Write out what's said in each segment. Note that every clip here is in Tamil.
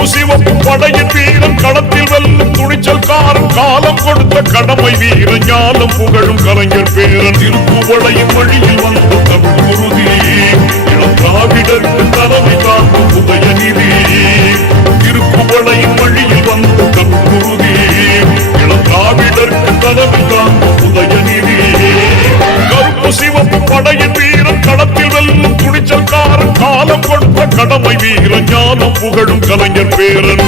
கருப்பு சிவப்பு படையின் வீரன் களத்தில் வெல்லும் துணிச்சல்காரன் காலம் கொடுத்த கடமை வீரன் ஞானம் புகழும் கலைஞர் பேரன் திருப்புவளையின் வழியில் வந்த தமிழ் குருதி இளம் திராவிடருக்கு தலைமை தாங்கும் உதயநிதி திருப்புவளையின் வழியில் வந்த தமிழ் குருதி இளம் திராவிடருக்கு தலைமை தாங்கும் உதயநிதி கருப்பு சிவப்பு படையின் வீரன் களத்தில் வெல்லும் துணிச்சல்காரன் காலம் கொடுத்த கடமை வீரன் ஞானம் புகழும் கலைஞர் பேரன்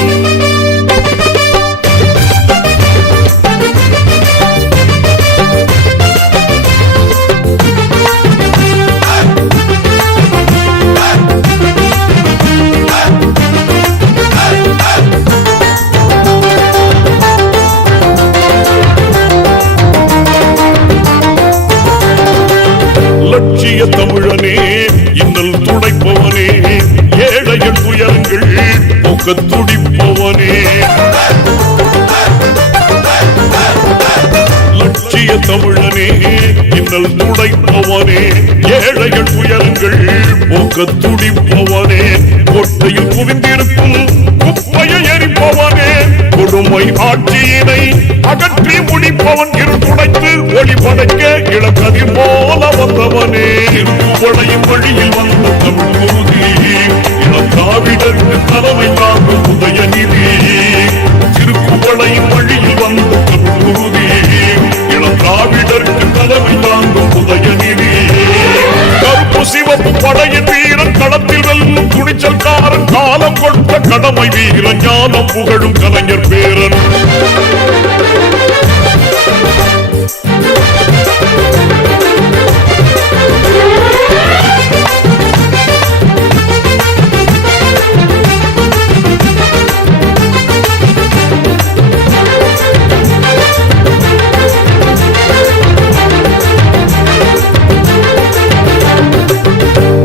லட்சிய தமிழனே இன்னல் துடைப்பவனே ஏழைகள் துயரங்கள் போக்க துடிப்பவனே லட்சிய தமிழனே இன்னல் துடைப்பவனே ஏழைகள் துயரங்கள் போக்க துடிப்பவனே கோட்டையில் குவிந்திருக்கும் குப்பையை எரிப்பவனே கொடுமை ஆட்சியினை அகற்றி முடிப்பவன் இருந்துடைத்து ஒளி படைக்க இளக்கதிர் போல வந்தவனே திருப்புவளையின் வழியில் வந்த தமிழ் குருதி இளம் திராவிடருக்கு தலைமை தாங்கும் உதயநிதி திருப்புவளையின் வழியில் வந்த தமிழ் குருதி இளம் திராவிடருக்கு தலைமை தாங்கும் உதயநிதி கருப்பு சிவப்பு படையின் வீரன் களத்தில் வெல்லும் துணிச்சல்காரன் காலம் கொடுத்த கடமை வீரன் ஞானம் புகழும் கலைஞர் பேரன்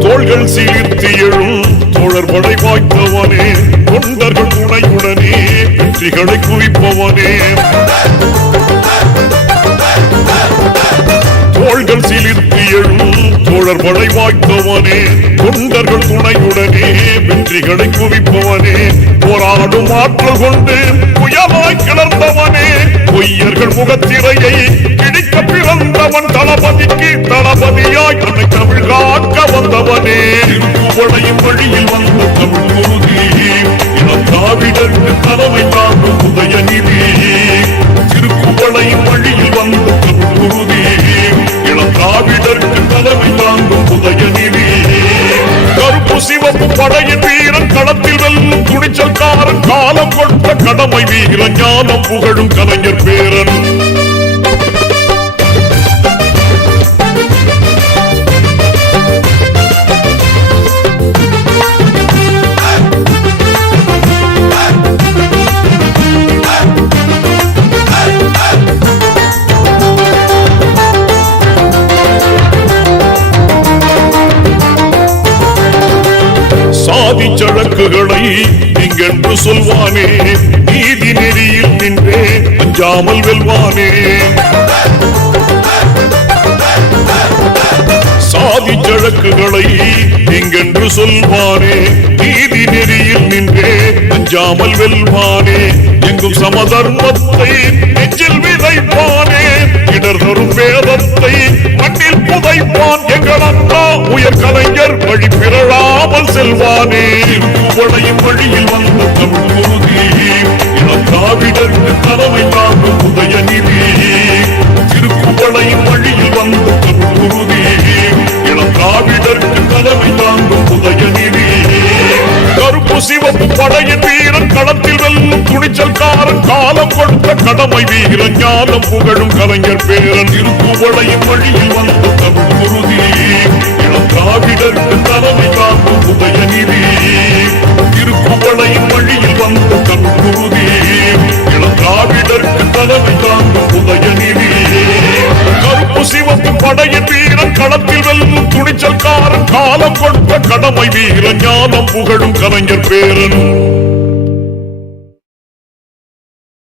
தோள்கள் சீர்த்தி எழும் தோழர் படை வாய்த்தவனே தொண்டர்கள் துணையுடனே வெற்றிகளை குவிப்பவனே தோள்கள் சீர்த்தி எழும் தோழர் படை வாய்த்தவனே தொண்டர்கள் துணையுடனே வெற்றிகளை குவிப்பவனே போராடும் ஆற்றல் கொண்டு புயலாய் கிளர்ந்தவனே பொய்யர்கள் முகத்திரையை கிழிக்க பிறந்தவன் தளபதிக்கு தளபதியாய் தன்னை தமிழ் காக்க வந்தவனே திருப்புவளையின் வழியில் வந்த தமிழ் குருதி இளம் திராவிடருக்கு தலைமை தாங்கும் உதயநிதி திருப்புவளையின் வழியில் வந்த தமிழ் குருதி இளம் திராவிடருக்கு தலைமை தாங்கும் உதயநிதி கருப்பு சிவப்பு படையின் வீரன் களத்தில் வெல்லும் துணிச்சல்காரன் காலம் கொடுத்த கடமை வீரன் ஞானம் புகழும் கலைஞர் பேரன் சாதி சழக்குகளை நீங்கென்று சொல்வானே நீதி நெறியில் நின்றே அஞ்சாமல் வெல்வானே சாதி சழக்குகளை நீங்கென்று சொல்வானே நீதி நெறியில் நின்றே அஞ்சாமல் வெல்வானே எங்கும் சமதர்மத்தை நெஞ்சில் விதைப்பானே இடர் தரும் வேதத்தை மண்ணில் புதைப்பான் எங்கள் அண்ணா உயர் கலைஞர் வழி பிறழாமல் செல்வானே திருப்புவளையின் வழியில் வந்த தமிழ் குருதி இளம் திராவிடருக்கு தலைமை தாங்கும் உதயநிதி திருப்புவளையின் வழியில் வந்த தமிழ் குருதி இளம் திராவிடருக்கு தலைமை தாங்கும் உதயநிதி கருப்பு சிவப்பு படையின் வீரன் களத்தில் வெல்லும் துணிச்சல்காரன் காலம் கொடுத்த கடமை வீரன் ஞானம் புகழும் கலைஞர் பேரன் திருப்புவளையின் வழியில் வந்த தமிழ் குருதி இளம் திராவிடருக்கு தலைமை தாங்கும் உதயநிதி திருப்புவளையின் வழியில் வந்த தமிழ் குருதி இளம் திராவிடருக்கு தலைமை தாங்கும் உதயநிதி கருப்பு சிவப்பு படையின் வீரன் களத்தில் வெல்லும் துணிச்சல்காரன் காலம் கொடுத்த கடமை வீரன் ஞானம் புகழும் கலைஞர் பேரன்